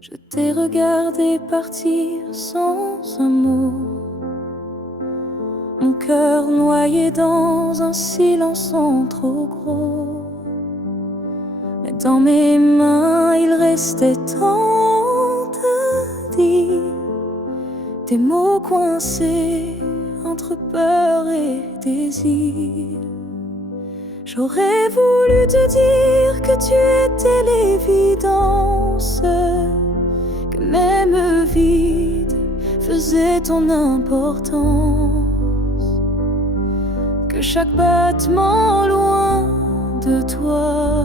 Je t'ai regardé partir sans un mot, mon cœur noyé dans un silence en trop gros. Mais dans mes mains il restait tant à dire, des mots coincés entre peur et désir. J'aurais voulu te dire que tu étais l'évidence, que même vide faisait ton importance, que chaque battement loin de toi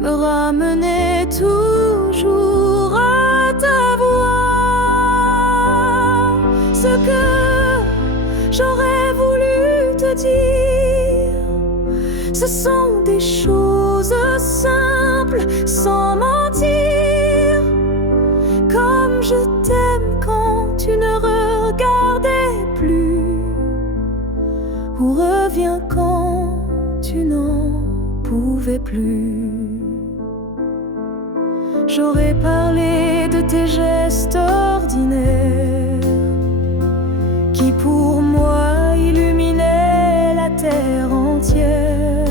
me ramenait toujours à ta voix. Ce que j'aurais voulu te dire, ce sont des choses simples, sans mentir. Comme je t'aime quand tu ne regardais plus, ou reviens quand tu n'en pouvais plus. J'aurais parlé de tes gestes ordinaires qui pour moi illuminaient la terre entière,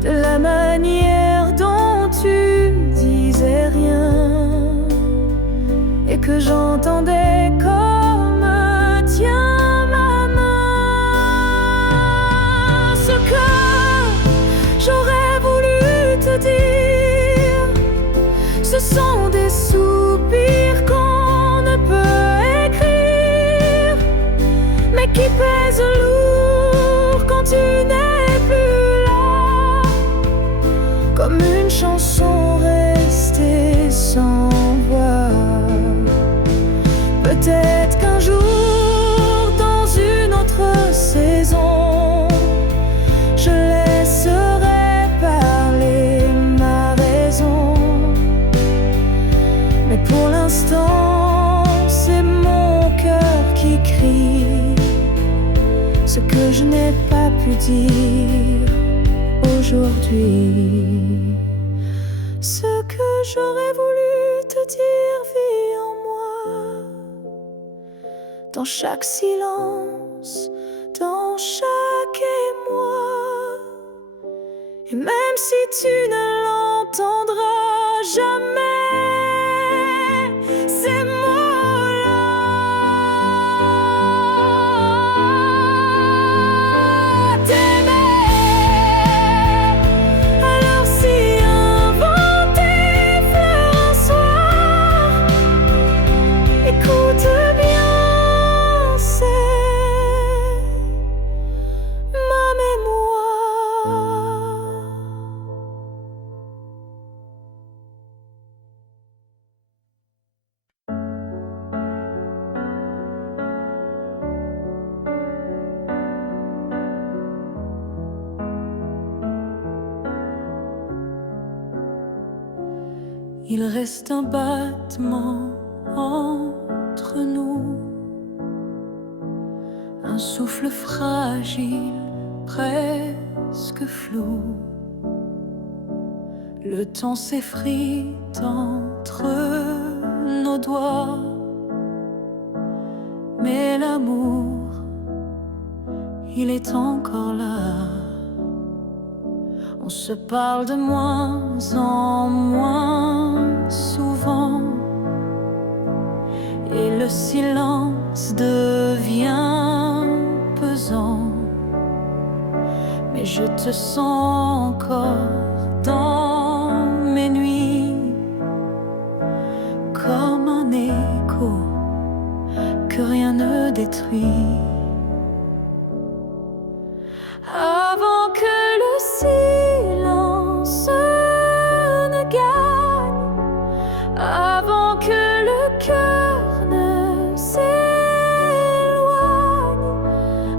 de la manière dont tu disais rien et que j'entendais comme tiens ma main. Ce que j'aurais voulu te dire, ce sont des soupirs qu'on ne peut écrire, mais qui pèsent lourd quand tu n'es plus là, comme une chanson restée sans voix. Peut-être qu'un jour, dans une autre saison, je laisserai parler ma raison. Mais pour l'instant, c'est mon cœur qui crie ce que je n'ai pas pu dire aujourd'hui. Ce que j'aurais voulu te dire vit en moi, dans chaque silence, dans chaque émoi. Et même si tu ne l'entendras jamais, ces mots-là, t'aimer. Alors si inventer fleur un soir, écoute bien, c'est ma mémoire. Il reste un battement entre nous, un souffle fragile, presque flou. Le temps s'effrite entre nos doigts, mais l'amour, il est encore là. On se parle de moins en moins souvent, et le silence devient pesant. Mais je te sens encore dans mes nuits, comme un écho que rien ne détruit. Avant que le silence ne gagne, avant que le cœur ne s'éloigne,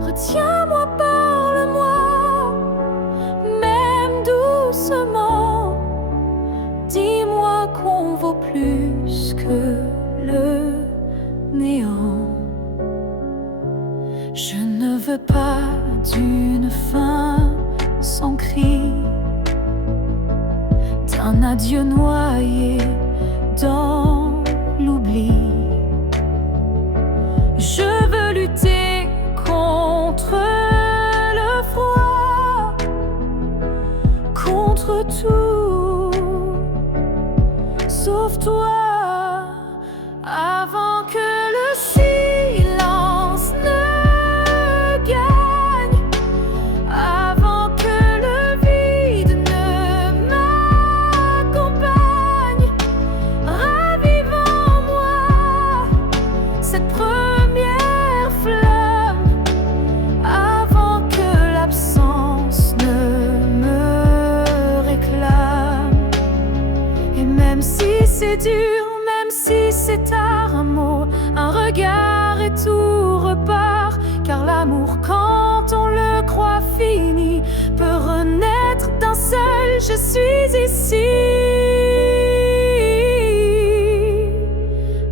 retiens-moi, parle-moi, même doucement. Dis-moi qu'on vaut plus que le néant. veux pas d'une fin sans cri, d'un adieu noyé dans l'oubli. Je veux lutter contre le froid, contre tout, sauf toi, avant que le silence ne gagne, avant que le vide ne m'accompagne. Ravive en moi cette première flamme, avant que l'absence ne me réclame. Et même si c'est dur, même si c'est tard, un mot, un regard et tout repart. Car l'amour, quand on le croit fini, peut renaître d'un seul je suis ici.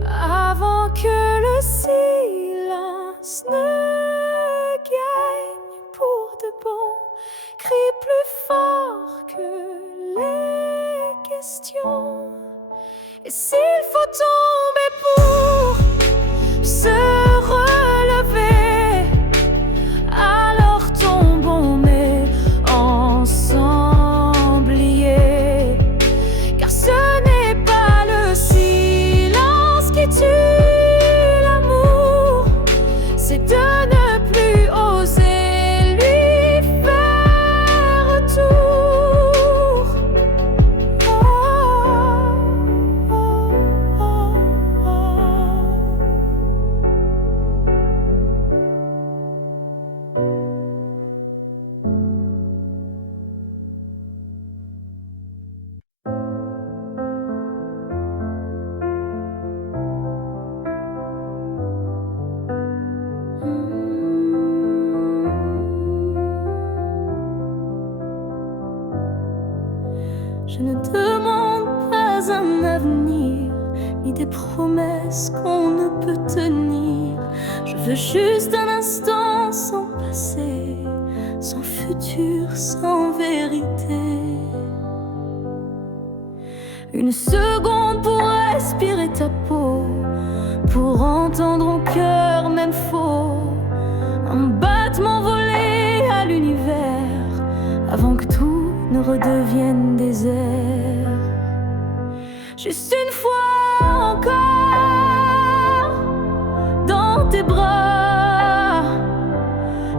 Avant que le silence ne gagne pour de bon, crie plus fort que les questions. Et s'il faut tomber pour se relever, alors tombons mais ensemble liés. Car ce n'est pas le silence qui tue l'amour, c'est de ne plus oser lui faire retour. Je ne demande pas un avenir, ni des promesses qu'on ne peut tenir. Je veux juste un instant sans passé, sans futur, sans vérité. Une seconde pour respirer ta peau, pour entendre au cœur même faux, un battement volé à l'univers, avant que tout ne redevienne désert. Juste une fois encore dans tes bras,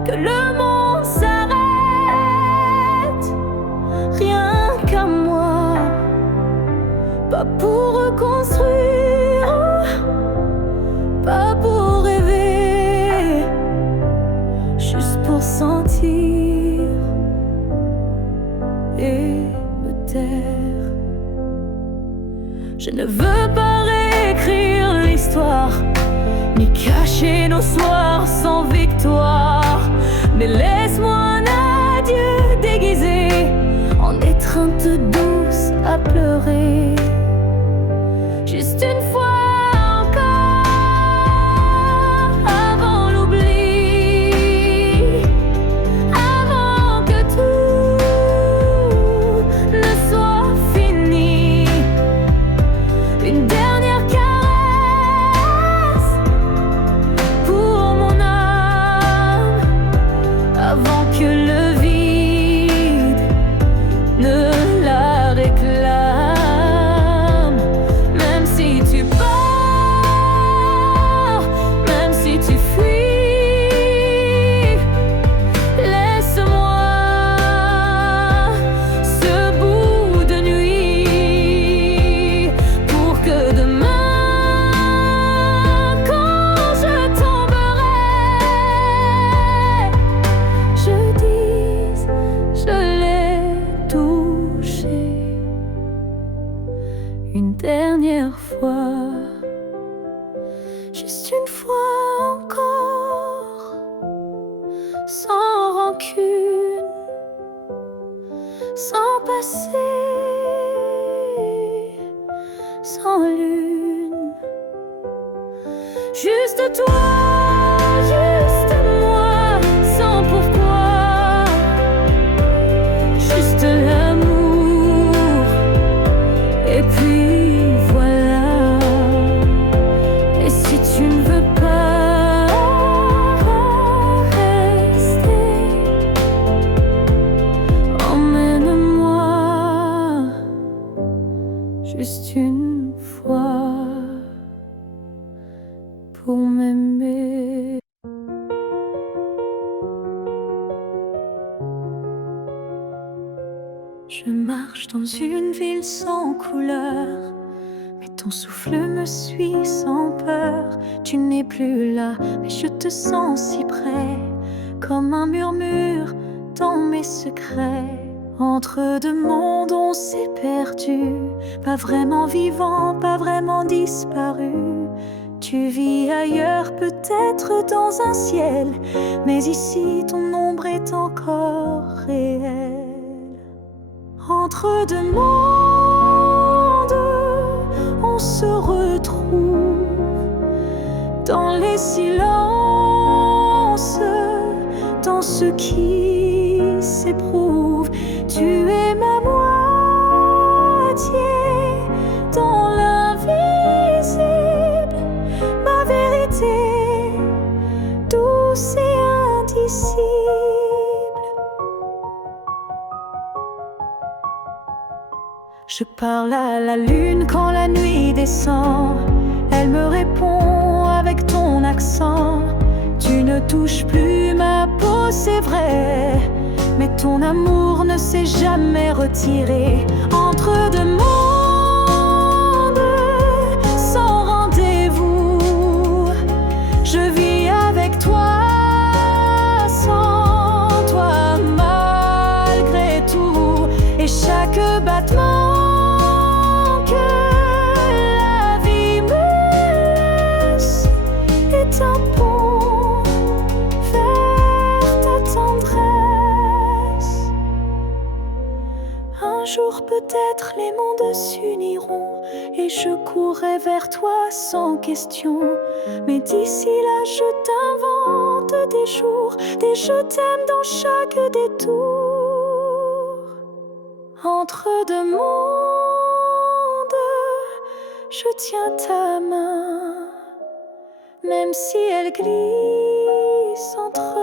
que le monde s'arrête, rien qu'à moi, pas pour reconstruire, pas pour rêver, juste pour sentir et me taire. Je ne veux pas réécrire l'histoire, ni cacher nos soirs sans victoire, mais laisse-moi un adieu déguisé en étreinte douce à pleurer. Juste une fois une dernière fois, juste une fois encore, sans rancune, sans passé, sans lune, juste toi, juste moi. pour m'aimer. Je marche dans une ville sans couleur, mais ton souffle me suit sans peur. Tu n'es plus là, mais je te sens si près, comme un murmure dans mes secrets. Entre deux mondes on s'est perdu, pas vraiment vivant, pas vraiment disparu. Tu vis ailleurs, peut-être dans un ciel, mais ici ton ombre est encore réelle. Entre deux mondes, on se retrouve dans les silences, dans ce qui s'éprouve. Tu es ma moitié dans l'invisible, ma vérité douce et indicible. Je parle à la lune quand la nuit descend. Elle me répond avec ton accent. Tu ne touches plus ma peau, c'est vrai, mais ton amour ne s'est jamais retiré. Entre deux mondes, sans rendez-vous, je vis avec toi, sans toi, malgré tout. Et chaque battement un pont vers ta tendresse. Un jour peut-être les mondes s'uniront et je courrai vers toi sans question. Mais d'ici là je t'invente des jours, des je t'aime dans chaque détour. Entre deux mondes, je tiens ta main, même si elle glisse entre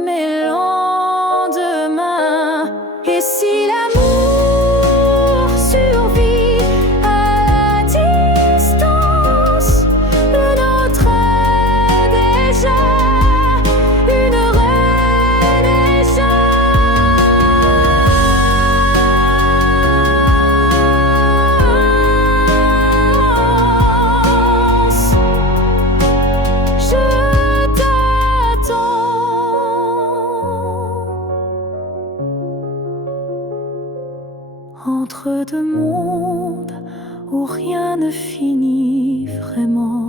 mes lendemains. Et si l'amour survit à la distance, le nôtre est déjà une renaissance. Entre deux mondes où rien ne finit vraiment.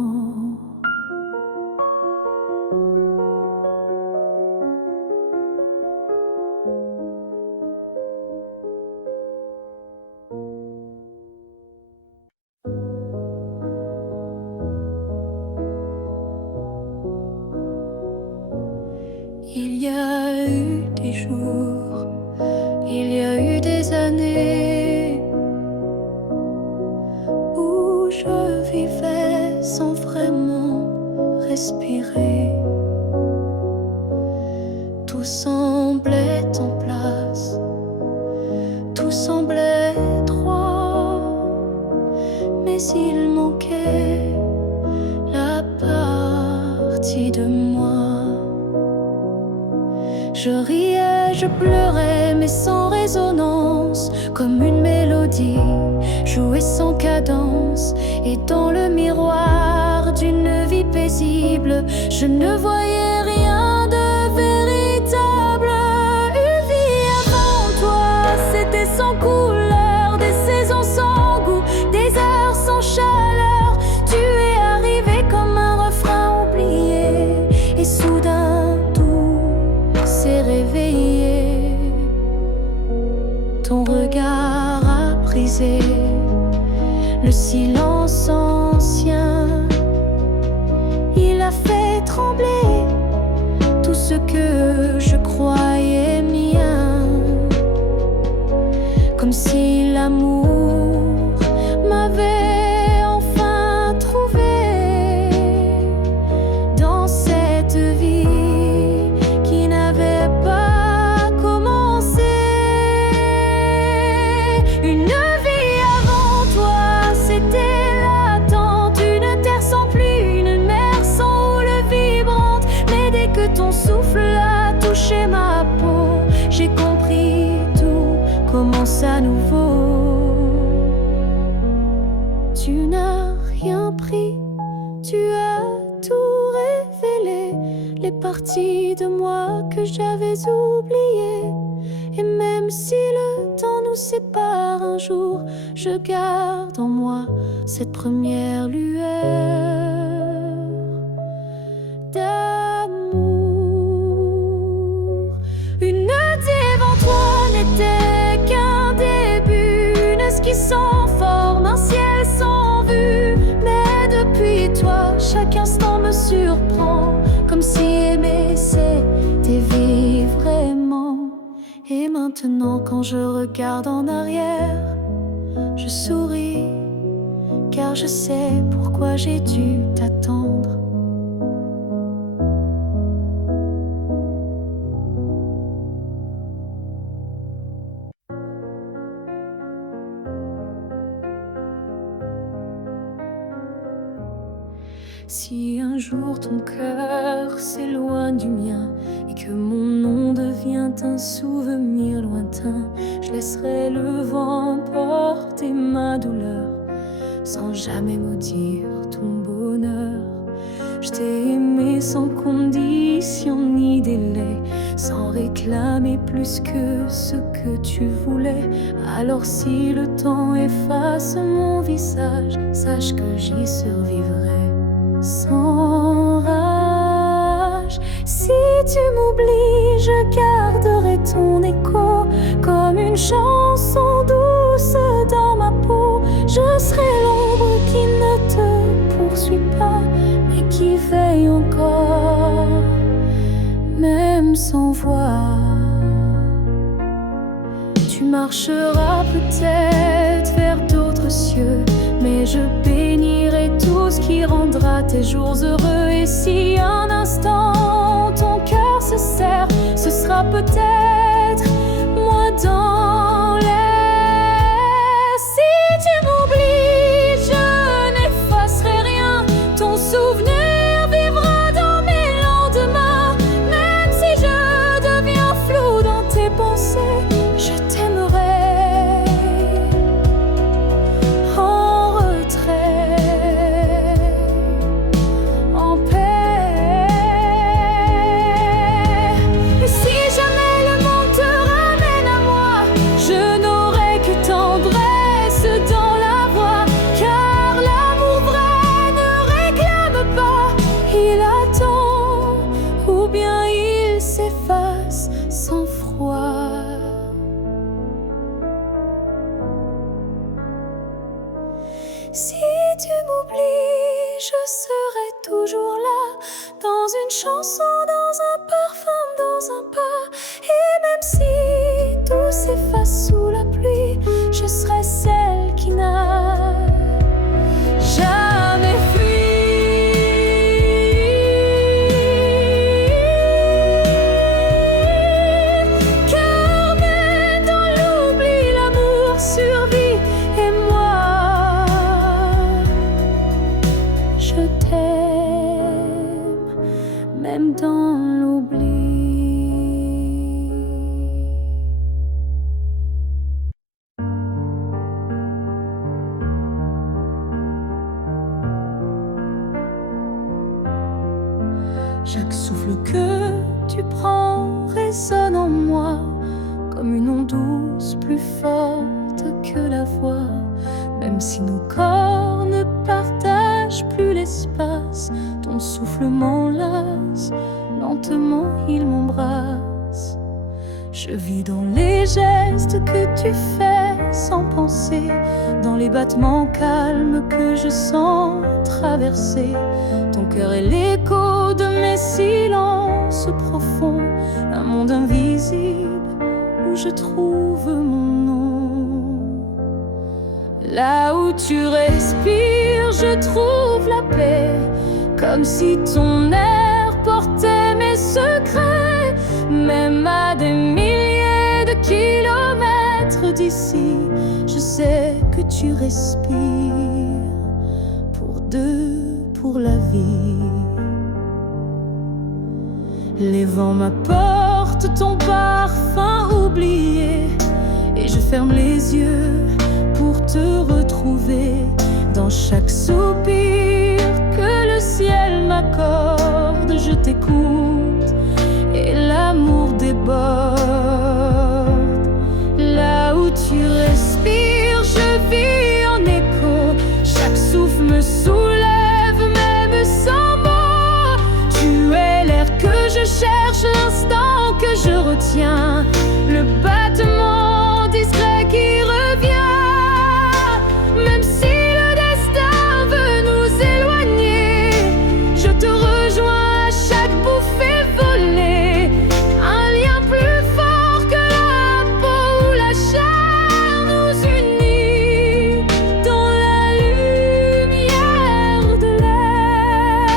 Il y a eu des jours, il y a eu des années où je vivais sans vraiment respirer. Tout semblait en place, tout semblait droit, mais il manquait la partie de moi. Je riais, je pleurais, mais sans résonance, comme une mélodie jouée sans cadence. Et dans le miroir d'une vie paisible, je ne voyais rien de véritable. Une vie avant toi, c'était sans couleur, des saisons sans goût, des heures sans chaleur. Tu es arrivé comme un refrain oublié, et soudain s'est réveillé. Ton regard a brisé le silence ancien. Il a fait trembler tout ce que je croyais mien, comme si l'amour m'avait enfin trouvé dans cette vie qui n'avait pas commencé. Une vie avant toi, c'était l'attente, une terre sans pluie, une mer à nouveau. Tu n'as rien pris, tu as tout révélé, les parties de moi que j'avais oubliées. Et même si le temps nous sépare un jour, je garde en moi cette première lueur d'amour. Une nuit devant toi n'était qu'un début, une esquisse sans forme, un ciel sans vue. Mais depuis toi, chaque instant me surprend, comme si aimer c'était vivre vraiment. Et maintenant quand je regarde en arrière, je souris, car je sais pourquoi j'ai dû t'attendre. Si un jour ton cœur s'éloigne du mien et que mon nom devient un souvenir lointain, je laisserai le vent porter ma douleur sans jamais maudire ton bonheur. Je t'ai aimé sans condition ni délai, sans réclamer plus que ce que tu voulais. Alors si le temps efface mon visage, sache que j'y survivrai sans rage. Si tu m'oublies, je garderai ton écho comme une chanson douce dans ma peau. Je serai l'ombre qui ne te poursuit pas, mais qui veille encore, même sans voix. Tu marcheras peut-être vers d'autres cieux, mais je bénirai tout ce qui rendra tes jours heureux. Et si un instant ton cœur se serre, ce sera peut-être moi dans l'air. Si tu m'oublies, je n'effacerai rien, ton souvenir vivra dans mes lendemains. Même si je deviens flou dans tes pensées, je t'aimerai en retrait, en paix. Et si jamais le monde te ramène à moi, je n'aurai que tendresse dans la voix, car l'amour vrai ne réclame pas, il attend, ou bien il s'efface sans froid. Si tu m'oublies, je serai toujours là, dans une chanson, dans un parfum, dans un pas. Et même si tout s'efface sous la pluie, je serai celle qui n'a jamais fui. Car même dans l'oubli, l'amour survit. Et moi, je t'aime, même dans l'oubli. Chaque souffle que tu prends résonne en moi comme une onde douce, plus forte que la voix. Même si nos corps ne partagent plus l'espace, ton souffle m'enlace, lentement il m'embrasse. Je vis dans les gestes que tu fais sans penser, dans les battements calmes que je sens traverser. Ton cœur est l'écho de mes silences profonds, un monde invisible où je trouve mon nom. Là où tu respires, je trouve la paix, comme si ton air portait mes secrets. Même à des milliers de kilomètres d'ici, je sais que tu respires pour deux, pour la vie. Les vents m'apportent ton parfum oublié, et je ferme les yeux pour te retrouver dans chaque soupir que le ciel m'accorde. Je t'écoute et l'amour déborde. Là où tu respires, je vis en écho. Chaque souffle me soulève, même sans mots. Tu es l'air que je cherche, l'instant que je retiens, le battement discret qui revient. Même si le destin veut nous éloigner, je te rejoins à chaque bouffée volée. Un lien plus fort que la peau ou la chair nous unit dans la lumière de l'air.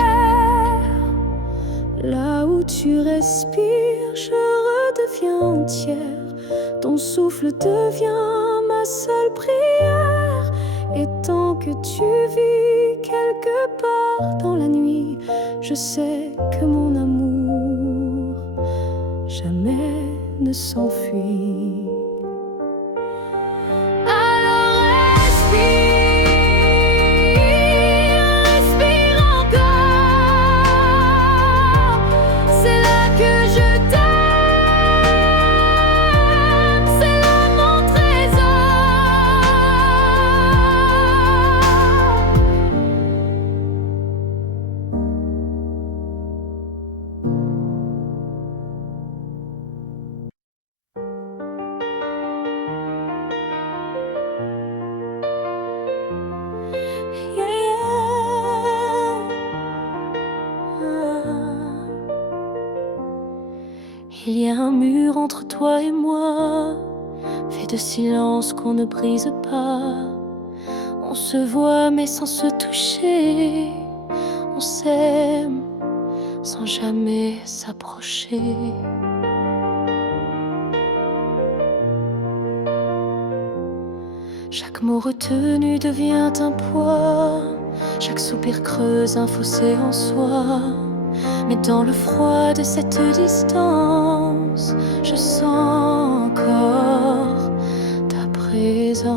Là où tu respires, je redeviens entière. Ton souffle devient ma seule prière. Et tant que tu vis quelque part dans la nuit, je sais que mon amour jamais ne s'enfuit. Alors respire, respire encore. C'est là que je t'aime, c'est là mon trésor. Yeah, yeah. Il y a un mur entre toi et moi, fait de silence qu'on ne brise pas. On se voit mais sans se toucher. On s'aime sans jamais s'approcher. Chaque mot retenu devient un poids. Chaque soupir creuse un fossé en soi. Mais dans le froid de cette distance, je sens encore ta présence.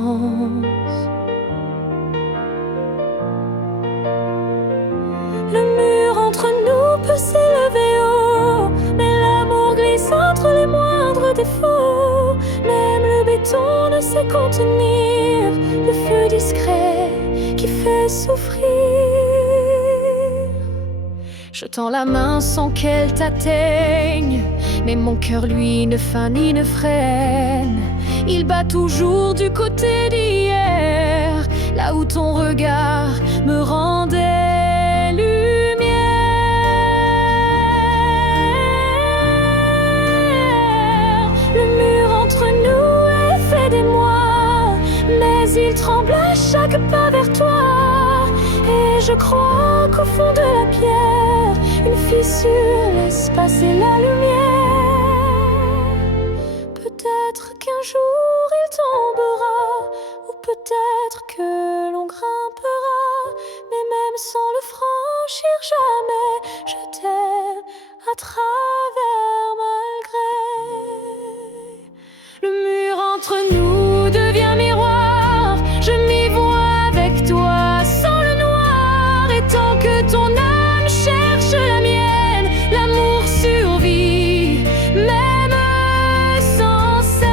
Le mur entre nous peut s'élever haut, mais l'amour glisse entre les moindres défauts. Même le béton ne sait contenir le feu discret qui fait souffrir. Je tends la main sans qu'elle t'atteigne, mais mon cœur lui ne feint ni ne freine. Il bat toujours du côté d'hier, là où ton regard me rendait lumière. Le mur entre nous est fait d'émoi, mais il tremble à chaque pas vers toi. Et je crois qu'au fond de la pierre, une fissure laisse passer la lumière. Peut-être qu'un jour il tombera, ou peut-être que l'on grimpera, mais même sans le franchir jamais, je t'aime à travers malgré. Le mur entre nous devient miroir, je m'y vois avec toi sans le noir. Et tant que ton âme cherche la mienne, l'amour survit, même sans cesse.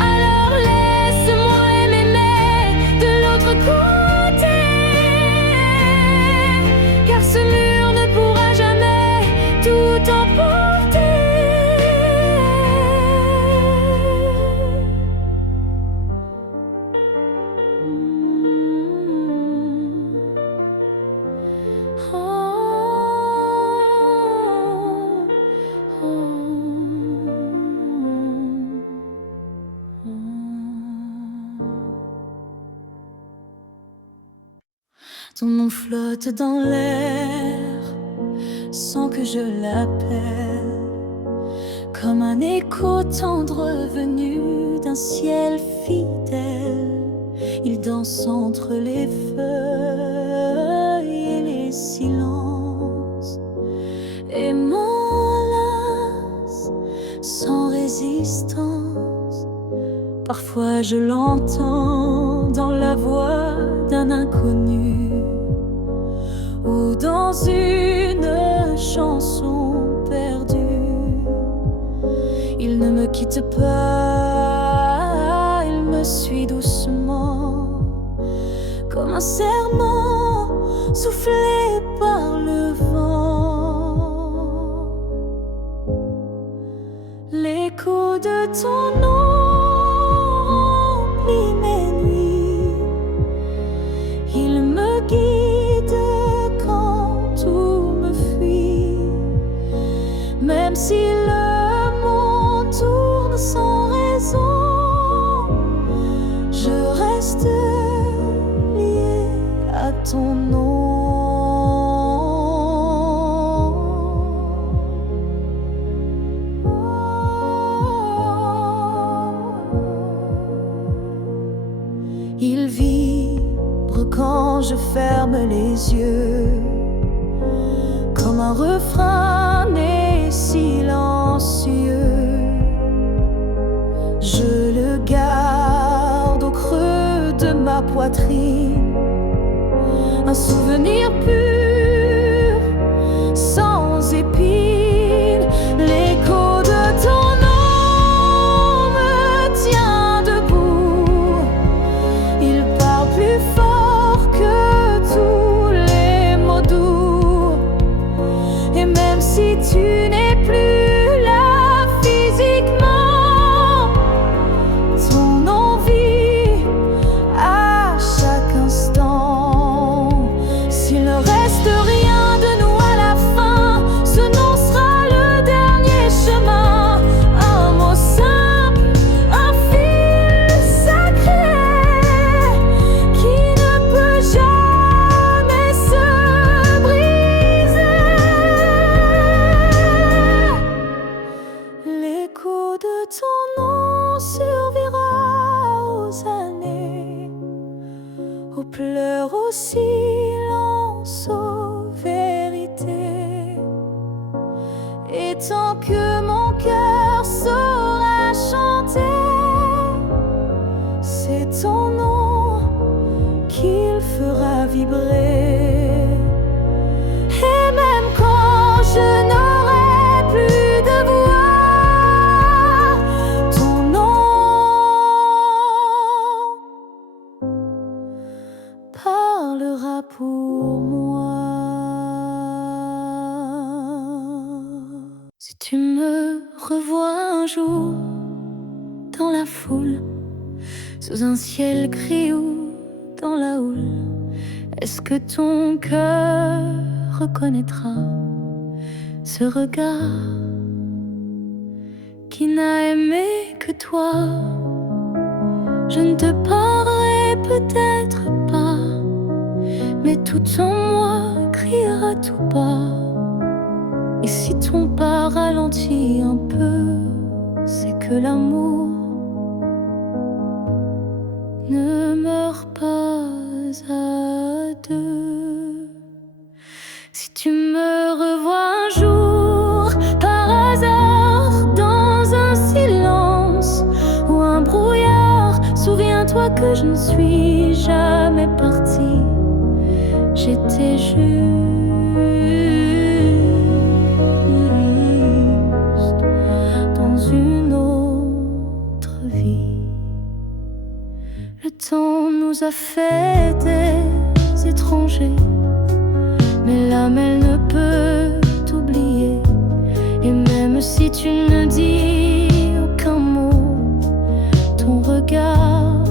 Alors laisse-moi m'aimer de l'autre côté, car ce mur ne pourra jamais tout emporter. Ton nom flotte dans l'air sans que je l'appelle, comme un écho tendre venu d'un ciel fidèle. Il danse entre les feuilles et les silences, aimant distance. Parfois je l'entends dans la voix d'un inconnu ou dans une chanson perdue. Il ne me quitte pas, il me suit doucement, comme un serment soufflé par le vent. L'écho de ton nom remplit mes nuits. Il me guide quand tout me fuit. Même si le monde tourne sans raison, je reste lié à ton nom. Il vibre quand je ferme les yeux, comme un refrain né silencieux. Je le garde au creux de ma poitrine, un souvenir pur, sans épines. L'écho de ton nom me tient debout. Il parle plus fort que tous les mots doux. Et même si tu n'es plus là physiquement, ton nom vit à chaque instant. S'il ne reste rien de nous à la fin, ce nom sera le dernier chemin. Un mot simple, un fil sacré qui ne peut jamais se briser. L'écho de ton nom survivra aux années, aux pleurs, aux silences, aux vérités. Et tant que mon cœur saura chanter, c'est ton nom qu'il fera vibrer. Et même quand je n'aurai plus de voix, ton nom parlera pour moi. Si tu me revois un jour dans la foule, sous un ciel gris ou dans la houle, est-ce que ton cœur reconnaîtra ce regard qui n'a aimé que toi? Je ne te parlerai peut-être pas, mais tout en moi criera tout bas. Et si ton pas ralentit un peu, c'est que l'amour ne meurt pas à deux. Si tu me revois un jour par hasard dans un silence ou un brouillard, souviens-toi que je ne suis jamais partie. J'étais juste dans une autre vie. Le temps nous a fait des étrangers, mais l'âme elle ne peut t'oublier. Et même si tu ne dis aucun mot, ton regard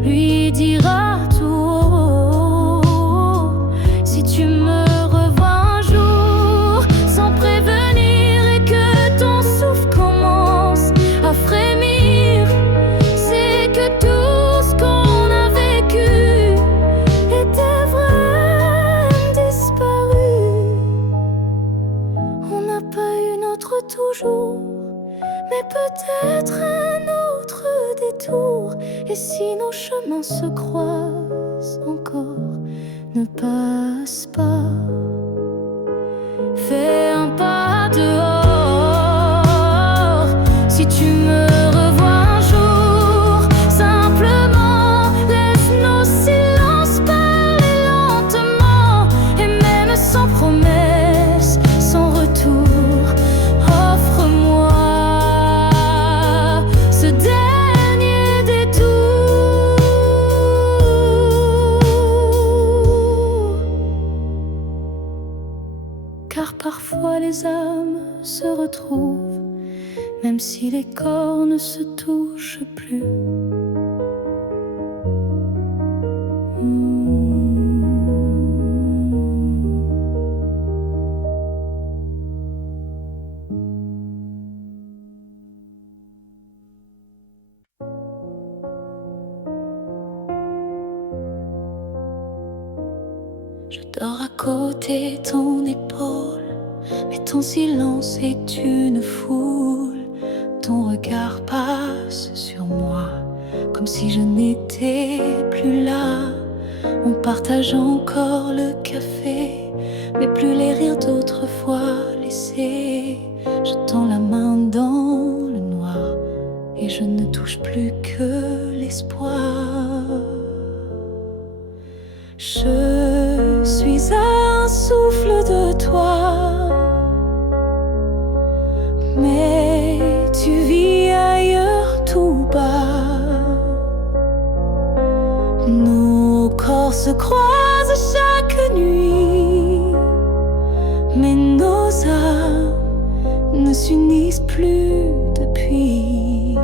lui dira tout haut. Si tu me revois un jour sans prévenir et que ton souffle commence à frémir, c'est que tout ce qu'on a vécu était vrai, disparu. On n'a pas eu notre toujours, mais peut-être un autre détour. Et si nos chemins se croisent encore, ne passe pas. Fais un pas dehors les âmes se retrouvent, même si les corps ne se touchent plus. Je dors à côté de ton épaule, mais ton silence est une foule. Ton regard passe sur moi, comme si je n'étais plus là. On partage encore le café, mais plus les rires d'autrefois laissés. Je tends la main dans le noir, et je ne touche plus que l'espoir. Je suis un souffle de toi, mais tu vis ailleurs tout bas. Nos corps se croisent chaque nuit, mais nos âmes ne s'unissent plus depuis.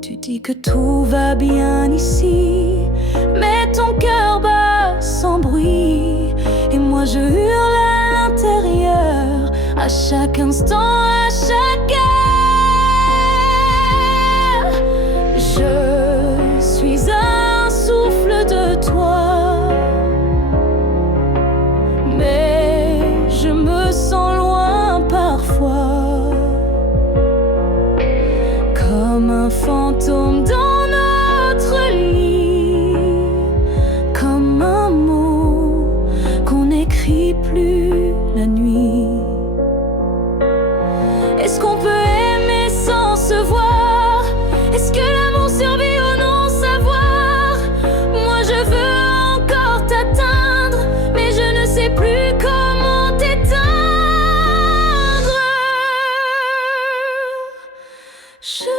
Tu dis que tout va bien ici, mais ton cœur bat sans bruit. Et moi je hurle à l'intérieur, à chaque instant, à chaque heure. Je suis un souffle de toi, mais je me sens loin parfois, comme un fantôme dans notre lit, comme un mot qu'on n'écrit plus la nuit. Est-ce qu'on peut aimer sans se voir? Est-ce que l'amour survit au non-savoir? Moi je veux encore t'atteindre, mais je ne sais plus comment t'éteindre. Je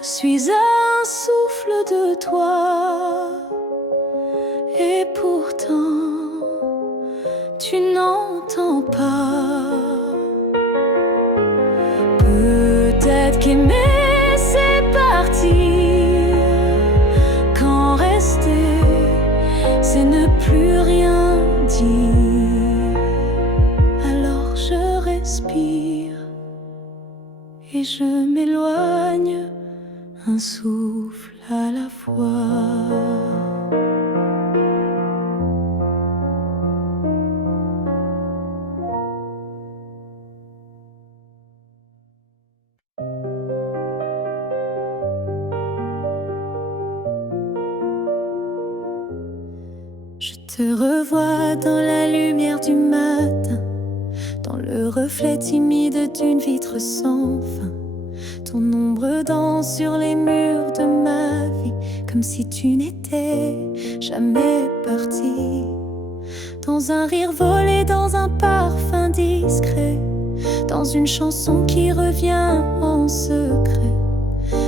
suis un souffle de toi, et pourtant tu n'entends pas. Peut-être qu'aimer c'est partir, quand rester c'est ne plus rien dire. Alors je respire et je m'éloigne, un souffle à la fois. Je te revois dans la lumière du matin, dans le reflet timide d'une vitre sans fin. Ton ombre danse sur les murs de ma vie, comme si tu n'étais jamais parti. Dans un rire volé, dans un parfum discret, dans une chanson qui revient en secret.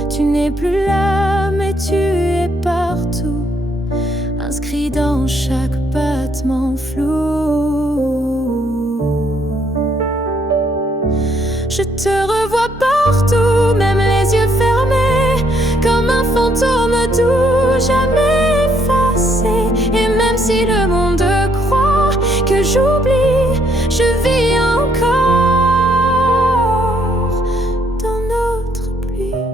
Tu n'es plus là, mais tu es partout, inscrit dans chaque battement flou. Je te revois partout, même les yeux fermés, comme un fantôme doux, jamais effacé. Et même si le monde croit que j'oublie, je vis encore dans notre pluie.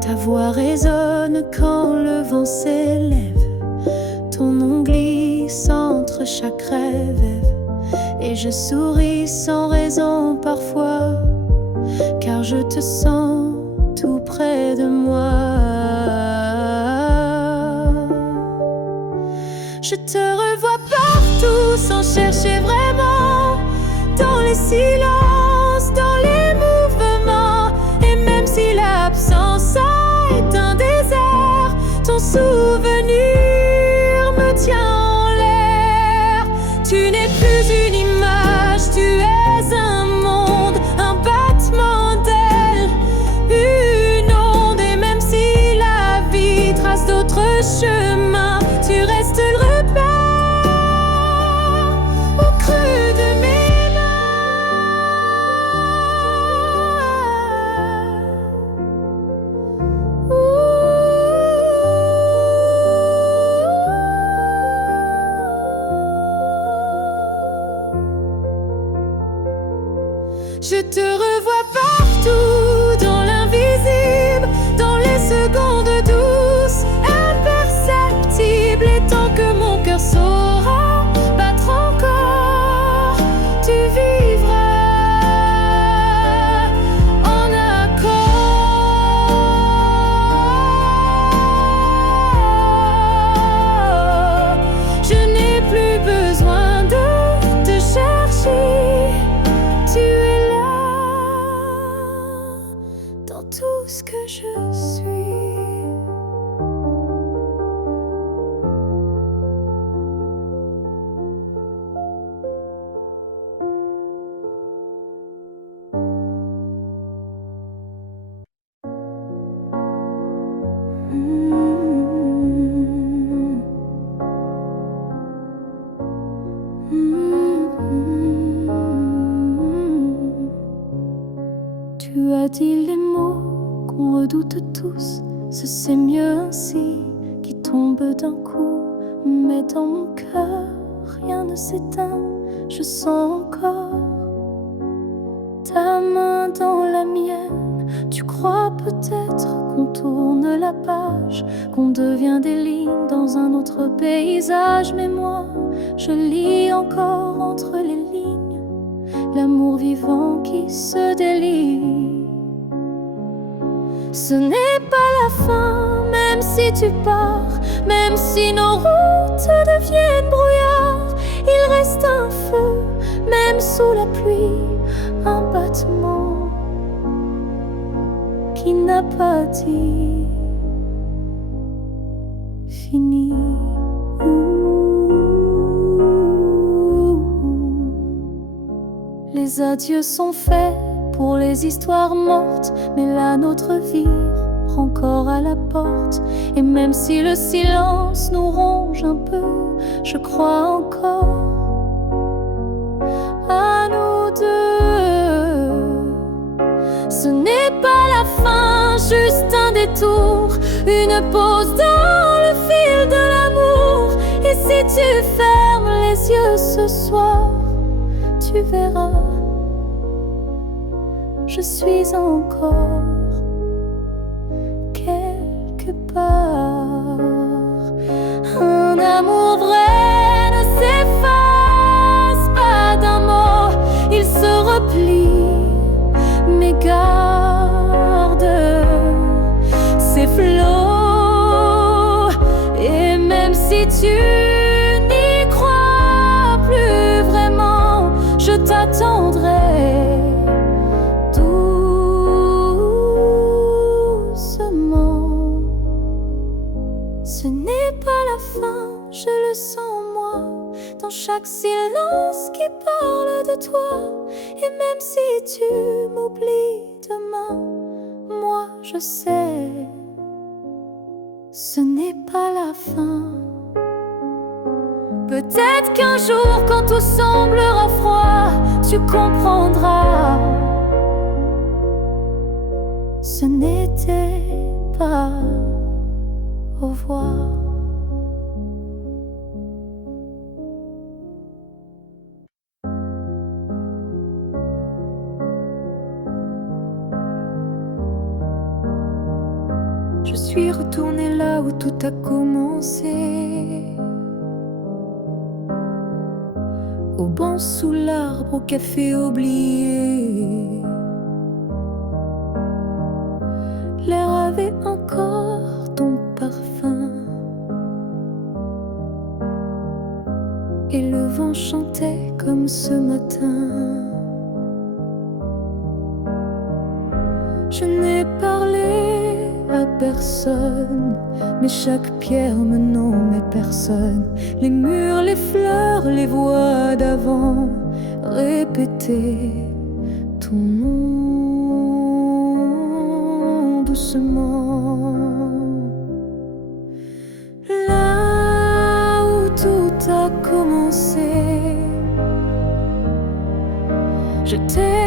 Ta voix résonne quand le vent s'élève, ton nom glisse entre chaque rêve. Et je souris sans raison parfois, car je te sens tout près de moi. Je te revois partout sans chercher vraiment, dans les silences, dans les mouvements. Et même si l'absence est un désert, ton souvenir me tient en l'air. Tu n'es plus une image, tu es un monde, un battement d'ailes, une ombre. Je te revois partout, dans l'invisible, dans les secondes douces, imperceptibles. Et tant que mon cœur saura battre encore, tu vivras en accord. Je n'ai plus besoin de te chercher, tu es là dans tout ce que je suis. Tu as dit les mots qu'on redoute tous, ce c'est mieux ainsi, qui tombe d'un coup. Mais dans mon cœur, rien ne s'éteint, je sens encore ta main dans la mienne. Tu crois peut-être qu'on tourne la page, qu'on devient des lignes dans un autre paysage. Mais moi, je lis encore entre les lignes l'amour vivant qui se délie. Ce n'est pas la fin, même si tu pars, même si nos routes deviennent brouillard. Il reste un feu, même sous la pluie, un battement qui n'a pas dit fini. Les adieux sont faits pour les histoires mortes, mais la nôtre vie prend corps à la porte. Et même si le silence nous ronge un peu, je crois encore à nous deux. Ce n'est pas la fin, juste un détour, une pause dans le fil de l'amour. Et si tu fermes les yeux ce soir, tu verras, je suis encore quelque part. Un amour vrai ne s'efface pas d'un mot, il se replie, mais garde ses flots. Et même si tu n'y crois plus vraiment, je t'attendrai doucement. Ce n'est pas la fin, je le sens en moi, dans chaque silence qui parle de toi. Et même si tu m'oublies demain, moi je sais, ce n'est pas la fin. Peut-être qu'un jour, quand tout semblera froid, tu comprendras, ce n'était pas au revoir. Je suis retournée là où tout a commencé, au banc sous l'arbre, au café oublié. L'air avait encore ton parfum, et le vent chantait comme ce matin. Je n'ai parlé à personne, mais chaque pierre me nommait personne. Les murs, les fleurs, les voix d'avant répétaient ton nom doucement. Là où tout a commencé, je t'ai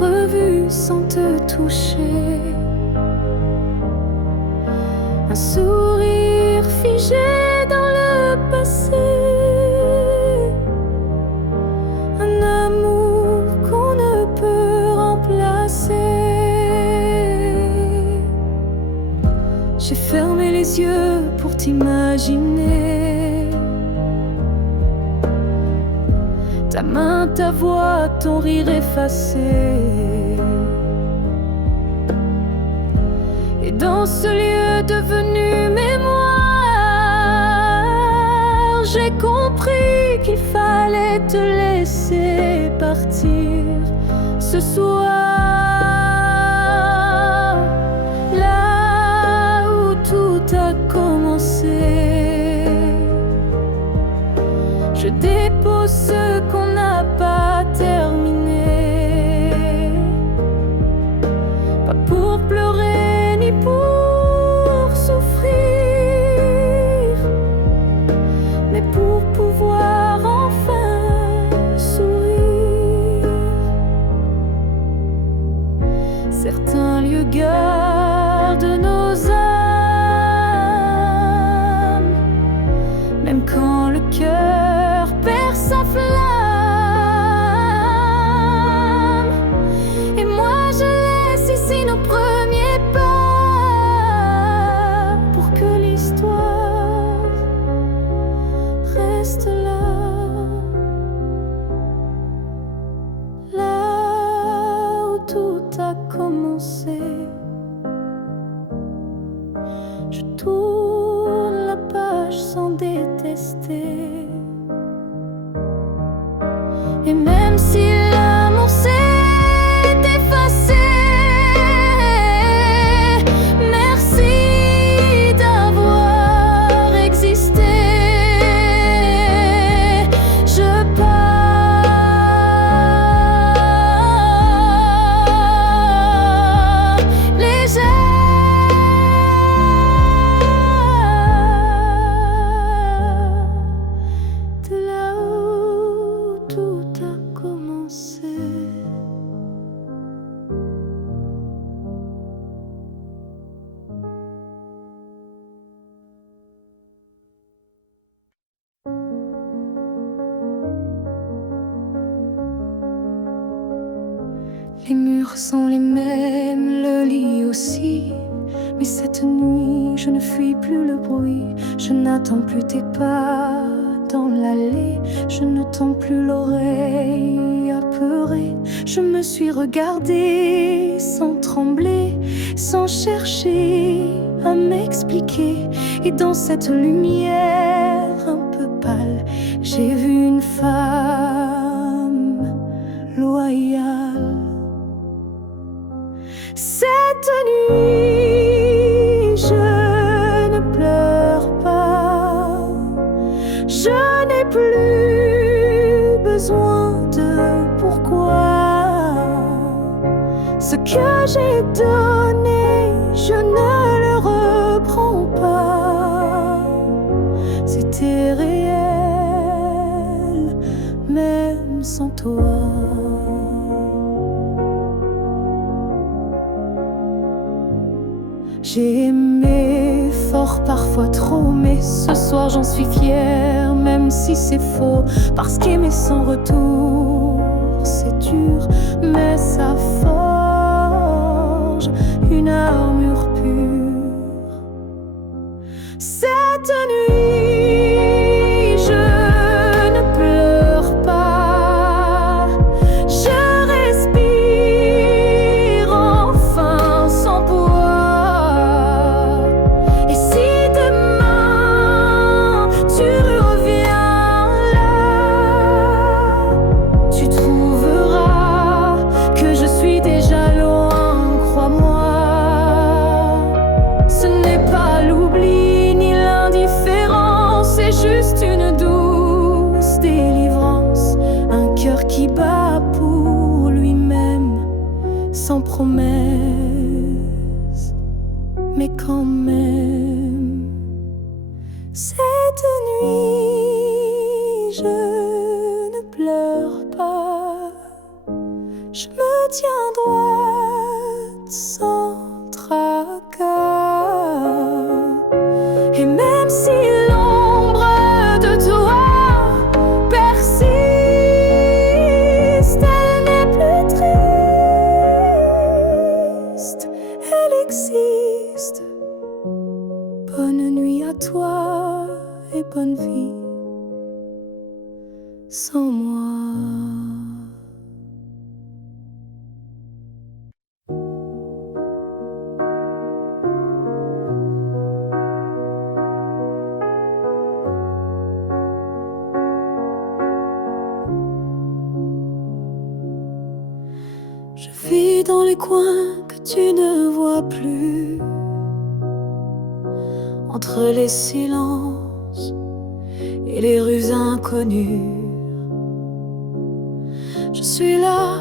revu sans te toucher. Un sourire figé dans le passé, un amour qu'on ne peut t'imaginer. Ta main, ta voix, ton rire effacé. Et dans ce lieu devenu mémoire, j'ai compris qu'il fallait te laisser partir ce soir, là où tout a commencé. Je dépose ce qu'on n'a pas terminé, pas pour pleurer ni pour souffrir, mais pour pouvoir enfin sourire. Certains lieux gardent nos âmes, même quand le cœur perd sa flamme. Et moi je laisse ici nos premiers pas, pour que l'histoire reste là, là où tout a commencé. Je tourne la page sans détester. Et même si l'amour s'est effacé, merci d'avoir existé. Je pars légère de là où tout a commencé. Les murs sont les mêmes, le lit aussi. Mais cette nuit, je ne fuis plus le bruit. Je n'attends plus tes pas dans l'allée. Je ne tends plus l'oreille apeurée. Je me suis regardée sans trembler, sans chercher à m'expliquer. Et dans cette lumière un peu pâle, j'ai vu une femme loyale. Cette nuit, je ne pleure pas. Je n'ai plus besoin de pourquoi. Ce que j'ai donné, je ne le reprends pas. C'était réel, même sans toi. J'ai aimé fort, parfois trop, mais ce soir j'en suis fière, même si c'est faux. Parce qu'aimer sans retour, c'est dur, mais ça forge une armure pure. Cette nuit, je ne pleure pas. Je respire enfin sans poids. Et si demain tu reviens là, tu trouveras que je suis déjà loin, crois-moi. Ce n'est pas l'oubli ni l'indifférence, c'est juste une douce délivrance. Un cœur qui bat pour lui-même, sans promesse, mais quand même. Cette nuit, je ne pleure pas. Je me tiens droite sans tracas. Et même si l'ombre de toi persiste, elle n'est plus triste, elle existe. Bonne nuit à toi. sans moi. Je vis dans les coins que tu ne vois plus, entre les silences et les rues inconnues. Je suis là,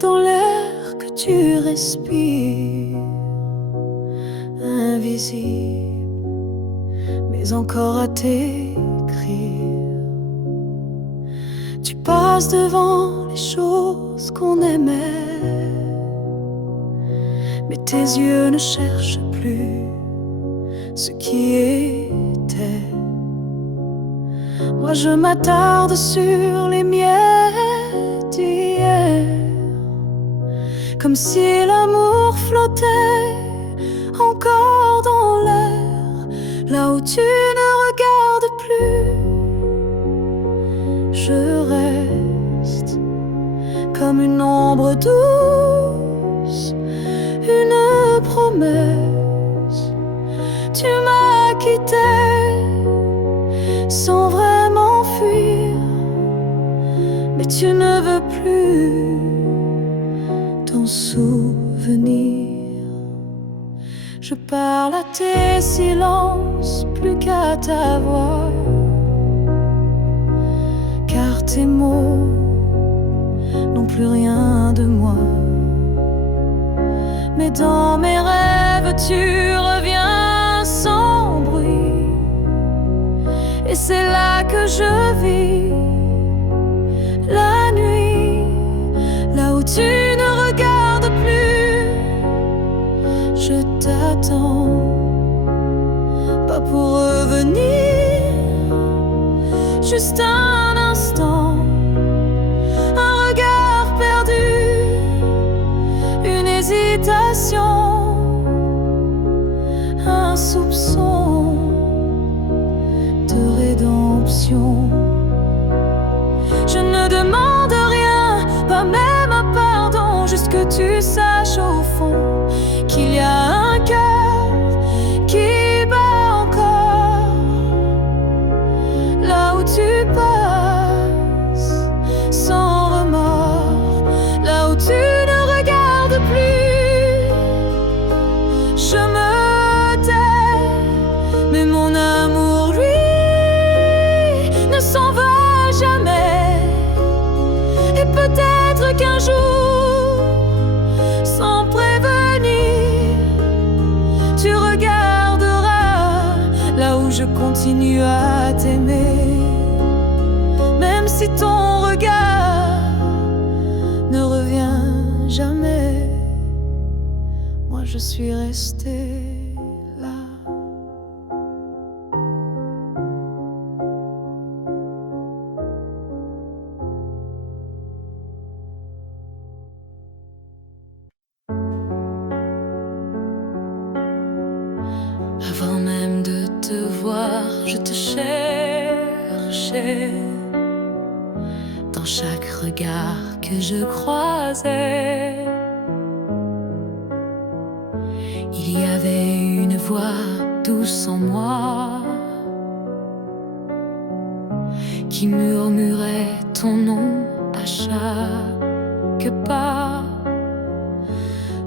dans l'air que tu respires, invisible, mais encore à t'écrire. Tu passes devant les choses qu'on aimait, mais tes yeux ne cherchent plus ce qui était. Moi je m'attarde sur les miettes d'hier, comme si l'amour flottait encore dans l'air, là où tu ne regardes plus. Je reste comme une ombre douce, une promesse. Tu m'as quitté sans vraiment fuir, mais tu ne veux plus t'en souvenir. Je parle à tes silences plus qu'à ta voix, car tes mots n'ont plus rien de moi. Mais dans mes rêves tu reviens sans bruit, et c'est là que je vis la nuit, là où tu ne regardes plus. Je t'attends, pas pour revenir, juste un instant, un regard perdu, une hésitation, un soupçon de rédemption. Je ne demande rien, pas même un pardon, juste que tu saches au fond qu'il y a un cœur qui bat encore, là où tu passes sans remords, là où tu ne regardes plus. Je me tais, mais mon amour, lui, ne s'en va jamais. Et peut-être qu'un jour, sans prévenir, tu regarderas là où je continue à t'aimer. Même si ton regard ne revient jamais, moi je suis restée là. Avant même de te voir, je te cherchais dans chaque regard que je croisais. Il y avait une voix douce en moi qui murmurait ton nom à chaque pas.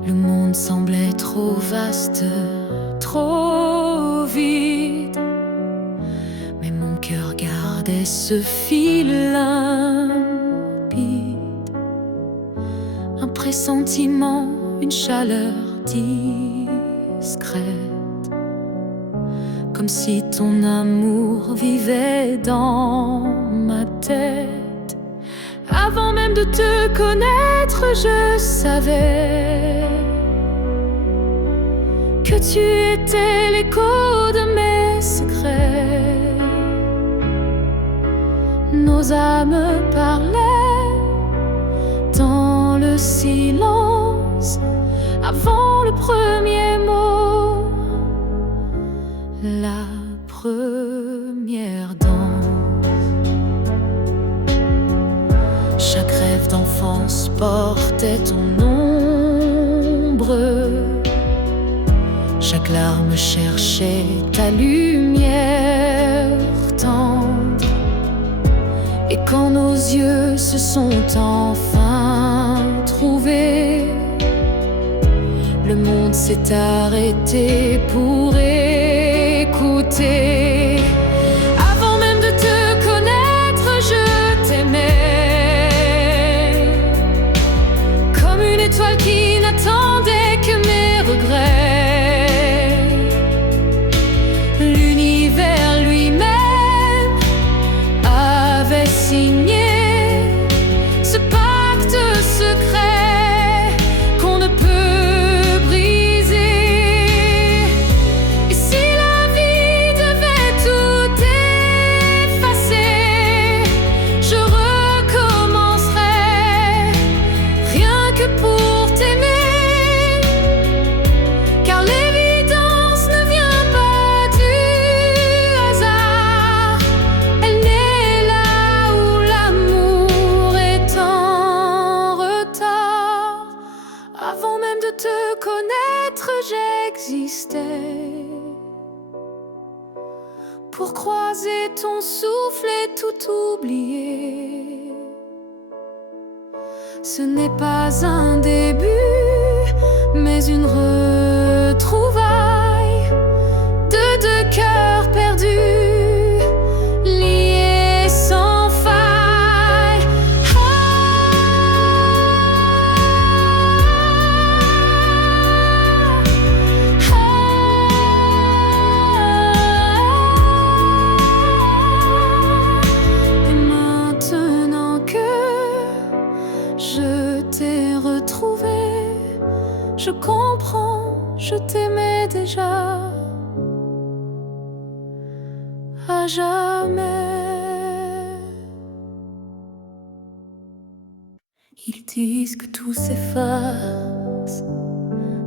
Le monde semblait trop vaste, trop vide, mais mon cœur gardait ce fil limpide, un pressentiment, une chaleur discrète, comme si ton amour vivait dans ma tête. Avant même de te connaître, je savais que tu étais l'écho de mes secrets. Nos âmes parlaient dans le silence avant le premier mot, la première danse. Chaque rêve d'enfance portait ton ombre. Chaque larme cherchait ta lumière tendre. Et quand nos yeux se sont enfin trouvés, le monde s'est arrêté pour écouter. Avant même de te connaître, je t'aimais, comme une étoile qui n'attendait que mes regrets. L'univers lui-même avait signé ce pacte secret qu'on ne peut pour t'aimer, car l'évidence ne vient pas du hasard. Elle naît là où l'amour est en retard. Avant même de te connaître, j'existais pour croiser ton souffle et tout oublier. Ce n'est pas un début, mais une retrouvaille de deux cœurs perdus, liés sans faille. Et maintenant que je t'ai retrouvé, je comprends, je t'aimais déjà à jamais. Ils disent que tout s'efface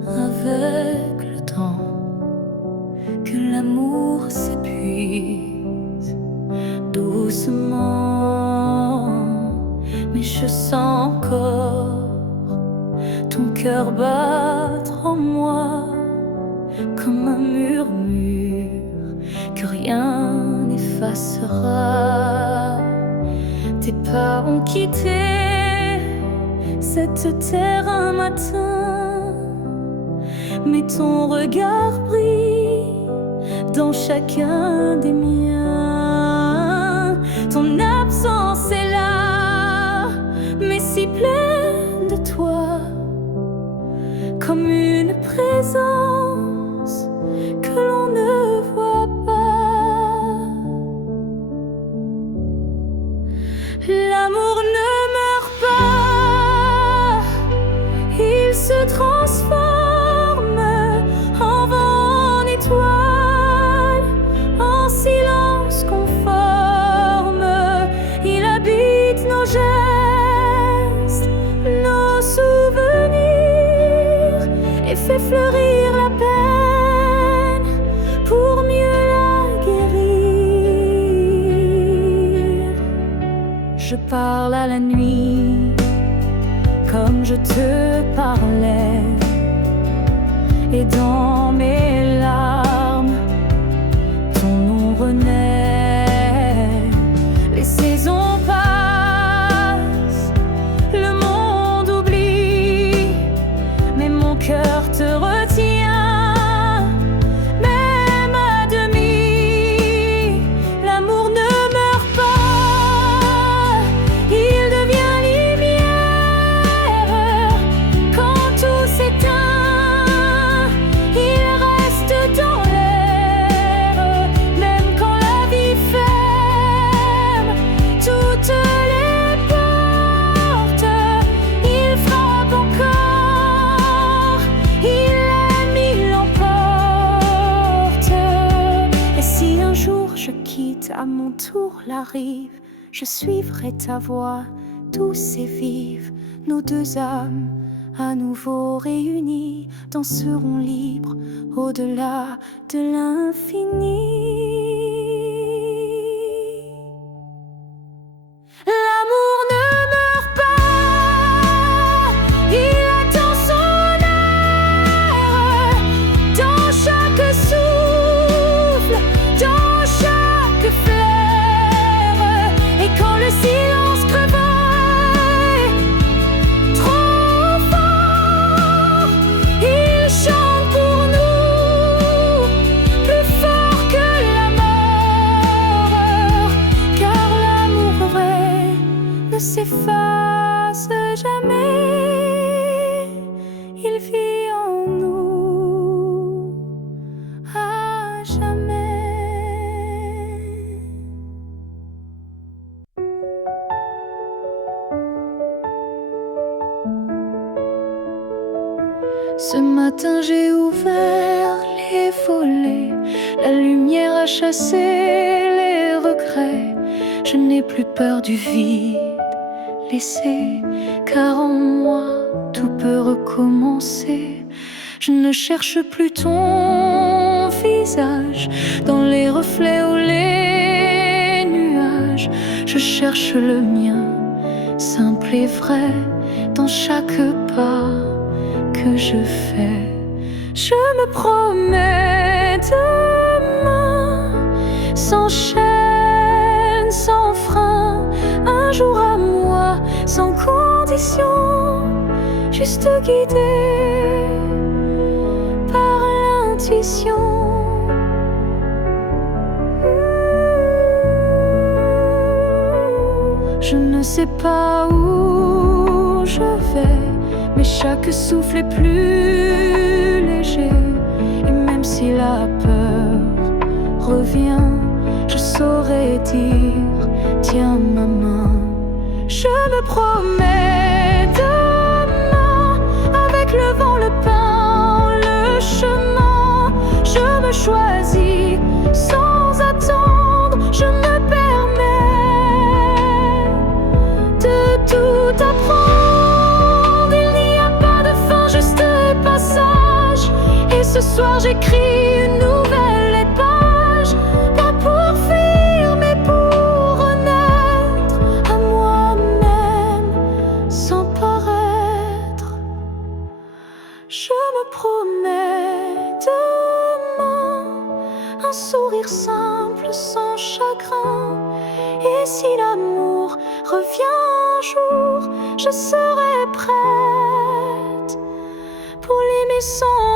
avec le temps, que l'amour s'épuise doucement, mais je sens encore ton cœur battre en moi comme un murmure que rien n'effacera. Tes pas ont quitté cette terre un matin, mais ton regard brille dans chacun des miens. Ton absence est là, mais si pleine de toi, comme une présence que l'on ne voit pas. L'amour ne meurt pas, il se transforme en vent, en étoile, en silence conforme. Il habite nos gestes, nos souvenirs, et fait fleurir la peine pour mieux la guérir. Je parle à la nuit comme je te parlais, et dans mes larmes ton nom renaît. Les saisons passent, le monde oublie, mais mon cœur te retient, même à demi. L'amour ne meurt pas, il devient lumière. Quand tout s'éteint, il reste dans l'air. Même quand la vie ferme toutes les portes, il frappe encore. Il aime, il l'emporte. Et si un jour je quitte à mon tour la rive, je suivrai ta voix douce et vive. Nos deux âmes à nouveau réunies danseront libres au-delà de l'infini. L'amour ne meurt s'efface jamais, il vit en nous à jamais. Ce matin j'ai ouvert les volets, la lumière a chassé les regrets. Je n'ai plus peur du vide laissé, car en moi tout peut recommencer. Je ne cherche plus ton visage dans les reflets ou les nuages. Je cherche le mien, simple et vrai, dans chaque pas que je fais. Je me promets demain, sans chaîne, sans frein, un jour à moi, sans condition, juste guidé par l'intuition. Je ne sais pas où je vais, mais chaque souffle est plus léger. Et même si la peur revient, je saurais dire, tiens ma main. Je me promets demain, avec le vent, le pain, le chemin. Je me choisis sans attendre, je me permets de tout apprendre. Il n'y a pas de fin, juste passage. Et ce soir j'écris une nouvelle page, pas pour fuir mais pour renaître à moi-même sans paraître. Je me promets demain un sourire simple sans chagrin. Et si l'amour revient un jour, je serai prête pour l'aimer sans